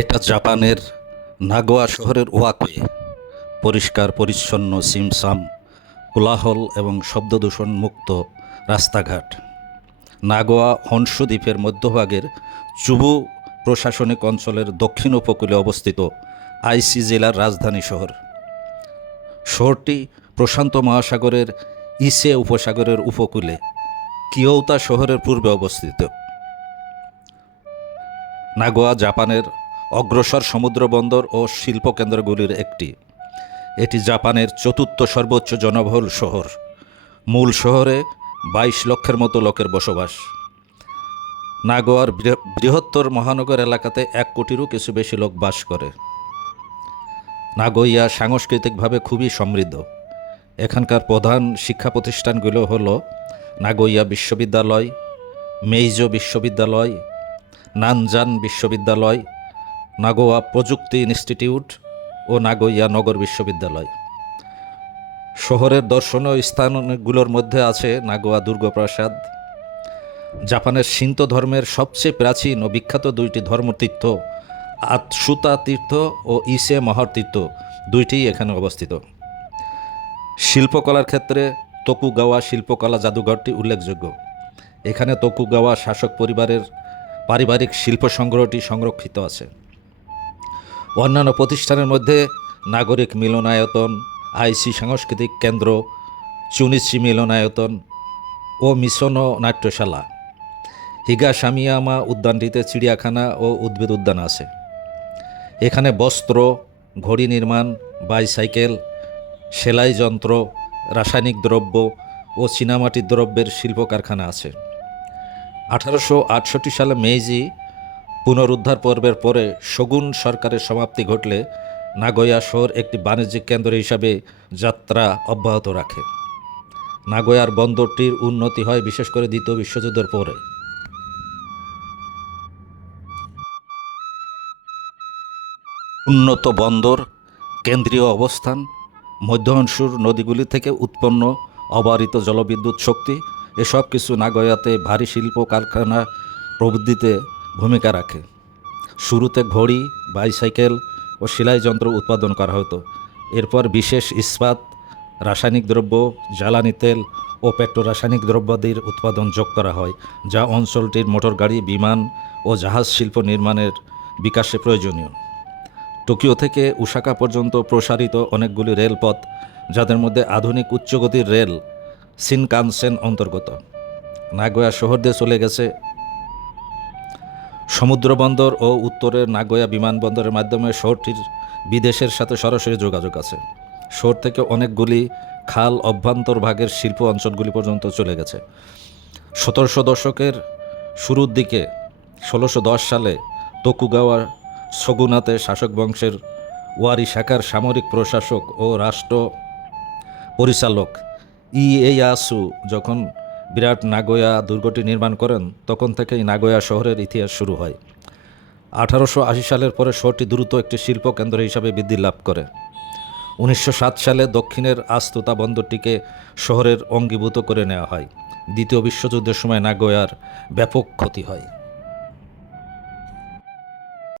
এটা জাপানের নাগোয়া শহরের ওয়াকুয়ে পরিষ্কার, পরিচ্ছন্ন, সিমসাম, কোলাহল এবং শব্দদূষণ মুক্ত রাস্তাঘাট। নাগোয়া হনসু দ্বীপের মধ্যভাগের চুবু প্রশাসনিক অঞ্চলের দক্ষিণ উপকূলে অবস্থিত আইসি জেলার রাজধানী শহর। শহরটি প্রশান্ত মহাসাগরের ইসে উপসাগরের উপকূলে কিয়ৌতা শহরের পূর্বে অবস্থিত। নাগোয়া জাপানের অগ্রসর সমুদ্র বন্দর ও শিল্প কেন্দ্রগুলির একটি। এটি জাপানের চতুর্থ সর্বোচ্চ জনবহুল শহর। মূল শহরে বাইশ লক্ষের মতো লোকের বসবাস। নাগোয়ার বৃহত্তর মহানগর এলাকাতে এক কোটিরও কিছু বেশি লোক বাস করে। নাগোইয়া সাংস্কৃতিকভাবে খুবই সমৃদ্ধ। এখানকার প্রধান শিক্ষা প্রতিষ্ঠানগুলো হলো নাগোইয়া বিশ্ববিদ্যালয়, মেইজো বিশ্ববিদ্যালয়, নানজান বিশ্ববিদ্যালয় নাগোয়া প্রযুক্তি ইনস্টিটিউট ও নাগোয়া নগর বিশ্ববিদ্যালয়। শহরের দর্শনীয় স্থানগুলোর মধ্যে আছে নাগোয়া দুর্গপ্রাসাদ। জাপানের সিন্ত ধর্মের সবচেয়ে প্রাচীন ও বিখ্যাত দুইটি ধর্মতীর্থ, আতসুতা তীর্থ ও ইসে মহর তীর্থ দুইটিই এখানে অবস্থিত। শিল্পকলার ক্ষেত্রে তোকুগাওয়া শিল্পকলা জাদুঘরটি উল্লেখযোগ্য। এখানে তোকুগাওয়া শাসক পরিবারের পারিবারিক শিল্প সংগ্রহটি সংরক্ষিত আছে। অন্যান্য প্রতিষ্ঠানের মধ্যে নাগরিক মিলনায়তন, আইসি সাংস্কৃতিক কেন্দ্র, চুনিচি মিলনায়তন ও মিশন ও নাট্যশালা। হিগাসামিয়ামা উদ্যানটিতে চিড়িয়াখানা ও উদ্ভিদ উদ্যান আছে। এখানে বস্ত্র, ঘড়ি নির্মাণ, বাইসাইকেল, সেলাই যন্ত্র, রাসায়নিক দ্রব্য ও চীনামাটির দ্রব্যের শিল্প কারখানা আছে। আঠারোশো আটষট্টি সালে মেইজি পুনরুদ্ধার পর্বের পরে শগুন সরকারের সমাপ্তি ঘটলে নাগোয়া শহর একটি বাণিজ্যিক কেন্দ্র হিসাবে যাত্রা অব্যাহত রাখে। নাগোয়ার বন্দরটির উন্নতি হয় বিশেষ করে দ্বিতীয় বিশ্বযুদ্ধের পরে। উন্নত বন্দর, কেন্দ্রীয় অবস্থান মধ্য নদীগুলি থেকে উৎপন্ন অবারিত জলবিদ্যুৎ শক্তি, এসব কিছু নাগয়াতে ভারী শিল্প কারখানা প্রবৃদ্ধিতে ভূমিকা রাখে। শুরুতে ঘড়ি, বাইসাইকেল ও সেলাই যন্ত্র উৎপাদন করা হতো। এরপর বিশেষ ইস্পাত, রাসায়নিক দ্রব্য, জ্বালানি তেল ও পেট্রোরাসায়নিক দ্রব্যাদির উৎপাদন যোগ করা হয়, যা অঞ্চলটির মোটরগাড়ি বিমান ও জাহাজ শিল্প নির্মাণের বিকাশে প্রয়োজনীয়। টোকিও থেকে উসাকা পর্যন্ত প্রসারিত অনেকগুলি রেলপথ, যাদের মধ্যে আধুনিক উচ্চগতির রেল সিনকানসেন অন্তর্গত। নাগোয়া শহর দিয়ে চলে গেছে সমুদ্র বন্দর ও উত্তরের নাগোয়া বিমানবন্দরের মাধ্যমে শহরটির বিদেশের সাথে সরাসরি যোগাযোগ আছে। শহর থেকে অনেকগুলি খাল, অভ্যন্তর ভাগের শিল্প অঞ্চলগুলি পর্যন্ত চলে গেছে। সতেরোশো দশকের শুরুর দিকে, ষোলোশো দশ সালে তোকুগাওয়া সগুনাতে শাসক বংশের ওয়ারি শাখার সামরিক প্রশাসক ও রাষ্ট্র পরিচালক ইয়েয়াসু যখন বিরাট নাগোয়া দুর্গটি নির্মাণ করেন, তখন থেকেই নাগোয়া শহরের ইতিহাস শুরু হয়। আঠারোশো আশি সালের পরে শহরটি দ্রুত একটি শিল্প কেন্দ্র হিসাবে বৃদ্ধি লাভ করে। উনিশশো সাত সালে দক্ষিণের আস্তুতা বন্দরটিকে শহরের অঙ্গীভূত করে নেওয়া হয়। দ্বিতীয় বিশ্বযুদ্ধের সময় নাগোয়ার ব্যাপক ক্ষতি হয়।